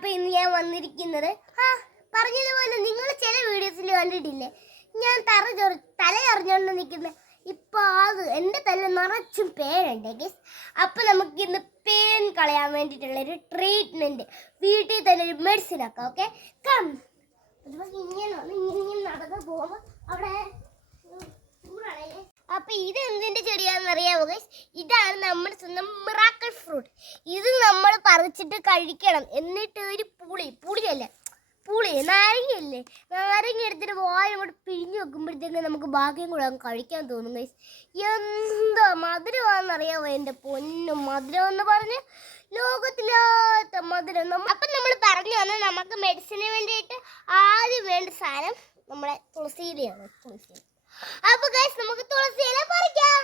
അപ്പൊ ഇന്ന് ഞാൻ വന്നിരിക്കുന്നത് പറഞ്ഞതുപോലെ നിങ്ങൾ ചില വീഡിയോസിൽ കണ്ടിട്ടില്ലേ, ഞാൻ തല അറിഞ്ഞുകൊണ്ട് നിൽക്കുന്നത്. ഇപ്പൊ അത് എൻ്റെ തല നിറച്ചും പേനുണ്ട് ഗൈസ്. അപ്പൊ നമുക്ക് ഇന്ന് പേൻ കളയാൻ വേണ്ടിയിട്ടുള്ളൊരു ട്രീറ്റ്മെന്റ് വീട്ടിൽ തന്നെ ഒരു മെഡിസിൻ ആക്കാം. Okay, come. ഇങ്ങനെ നടന്ന് പോകുമ്പോൾ അവിടെ അപ്പൊ ഇത് എന്തിന്റെ ചെടിയാണെന്ന് അറിയാമോ ഗൈസ്? ഇതാണ് നമ്മുടെ സ്വന്തം മിറാക്കിൾ ഫ്രൂട്ട്. ഇത് നമ്മൾ പറിച്ചിട്ട് കഴിക്കണം. എന്നിട്ട് ഒരു നാരങ്ങയല്ലേ, നാരങ്ങ എടുത്തിട്ട് വായ കൂടെ പിഴിഞ്ഞു വെക്കുമ്പോഴത്തേക്ക് നമുക്ക് ഭാഗ്യം കൂടെ കഴിക്കാൻ തോന്നും ഗൈസ്. എന്താ മധുരമാണെന്നറിയാമോ എൻ്റെ പൊന്നും? മധുരം എന്ന് പറഞ്ഞ് ലോകത്തിലാത്ത മധുരം. അപ്പം നമ്മൾ പറഞ്ഞു വന്നാൽ നമുക്ക് മെഡിസിന് വേണ്ടിയിട്ട് ആദ്യം വേണ്ട സാധനം നമ്മളെ തുളസിയിലയാണ്. അപ്പൊ ഗൈസ് നമുക്ക് തുളസിയില പറിക്കാം.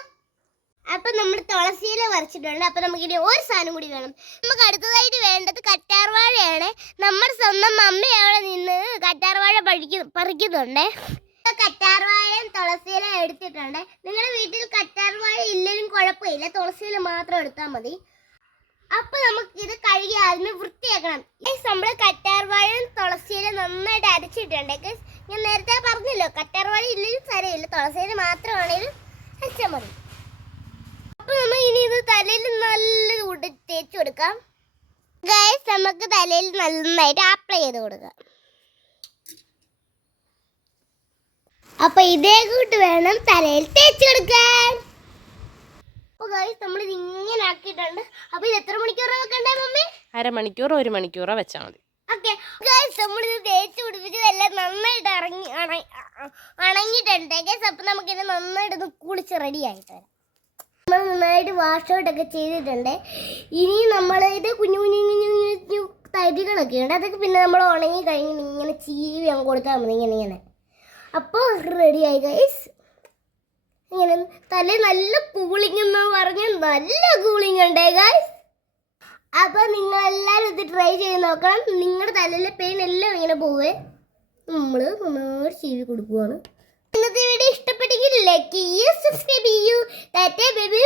അപ്പൊ നമ്മൾ തുളസിയില പറിച്ചിട്ടുണ്ട്. അപ്പൊ നമുക്കിനി ഒരു സാധനം കൂടി വേണം. നമുക്ക് അടുത്തതായിട്ട് വേണ്ടത് കറ്റാർവാഴയാണ്. നമ്മുടെ സ്വന്തം മമ്മി അവിടെ നിന്ന് കറ്റാർവാഴ പറിക്കുന്നുണ്ട്. കറ്റാർവാഴയും തുളസിയില എടുത്തിട്ടുണ്ട്. നിങ്ങളുടെ വീട്ടിൽ കറ്റാർവാഴ ഇല്ലെങ്കിലും കുഴപ്പമില്ല, തുളസിയില മാത്രം എടുത്താൽ മതി. അപ്പൊ നമുക്ക് ഇത് കഴുകി ആദ്യമേ വൃത്തിയാക്കണം. നമ്മള് കറ്റാർവാഴയും തുളസിയില നന്നായിട്ട് അരച്ചിട്ടുണ്ട്. ഞാൻ നേരത്തെ പറഞ്ഞല്ലോ, കറ്റാർവാഴ ഇല്ലെങ്കിലും സാരമില്ല, തുളസിയില മാത്രമാണെങ്കിലും അരച്ചാൽ മതി. അപ്പൊ നമ്മൾ ഇനി ഇത് തലയിൽ നല്ല കൂട്ടി തേച്ച് കൊടുക്കാം. ഗൈസ്, നമുക്ക് തലയിൽ നന്നായിട്ട് അപ്ലൈ ചെയ്ത് കൊടുക്കാം. അപ്പൊ ഇതേ കൂട്ട് വേണം തലയിൽ തേച്ച് കൊടുക്കാൻ. അപ്പൊ ഗൈസ്, നമ്മൾ ഇത് ഇങ്ങനെ ആക്കിയിട്ടുണ്ട്. അപ്പൊ ഇത് എത്ര മണിക്കൂറാ വെക്കണ്ടേ മമ്മി? അരമണിക്കൂറോ 1 മണിക്കൂറോ വെച്ചാൽ മതി. ഓക്കെ ഗൈസ്, നമ്മളിത് തേച്ച് പിടിപ്പിച്ചതെല്ലാം നന്നായിട്ട് അണങ്ങിയിട്ടുണ്ട് ഗൈസ്. അപ്പൊ നമുക്കിത് നന്നായിട്ട് കുളിച്ച് റെഡി ആയിട്ട് വരാം. നമ്മൾ നന്നായിട്ട് വാഷ് ഔട്ടൊക്കെ ചെയ്തിട്ടുണ്ട്. ഇനി നമ്മൾ ഇത് കുഞ്ഞു കുഞ്ഞു തരികളൊക്കെ ഉണ്ട്. അതൊക്കെ പിന്നെ നമ്മൾ ഉണങ്ങി കഴിഞ്ഞ് ഇങ്ങനെ ചീവി അങ്ങ് കൊടുത്താൽ മതി. ഇങ്ങനെ അപ്പോൾ റെഡിയായി ഗൈസ്. ഇങ്ങനെ തല നല്ല കൂളിംഗ് എന്ന് പറഞ്ഞാൽ നല്ല കൂളിംഗ് ഉണ്ട് ഗൈസ്. അപ്പോൾ നിങ്ങളെല്ലാവരും ഇത് ട്രൈ ചെയ്ത് നോക്കണം. നിങ്ങളുടെ തലയിലെ പെയിൻ എല്ലാം ഇങ്ങനെ പോവേ നമ്മൾ നന്നായിട്ട് ചീവി കൊടുക്കുകയാണ്. ഇന്നത്തെ വീഡിയോ ഇഷ്ടപ്പെട്ടെങ്കിൽ ലൈക്ക് ചെയ്യൂ, സബ്സ്ക്രൈബ് ചെയ്യൂ. Tata bye bye.